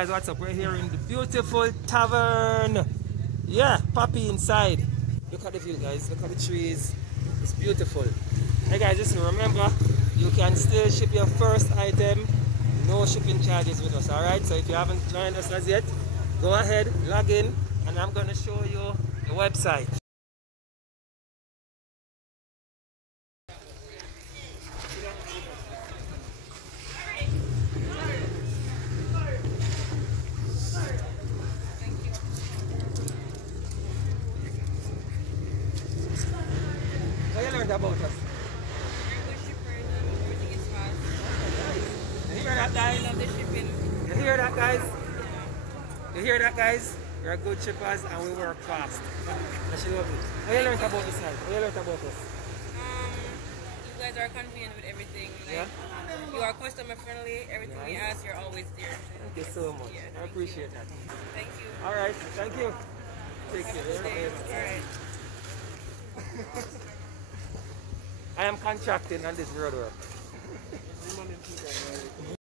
Guys, what's up? We're here in the beautiful tavern. Yeah, Poppy inside. Look at the view, guys. Look at the trees. It's beautiful. Hey guys, just remember, you can still ship your first item. No shipping charges with us, alright? So if you haven't joined us as yet, go ahead, log in, and I'm going to show you the website. What you learned about us? Everything is fast. You hear that, guys? I love the shipping. You hear that, guys? You hear that, guys? We're good shippers and we work fast. And she love it. What you learned about this side? What you learned about us? You guys are convenient with everything. Like, Yeah? you are customer friendly. Everything we Nice. ask, you're always there. Thank you so much. Yeah, I appreciate that. Thank you. Alright, thank you. Take Have a care. good day. Alright. I am contracting on this road work.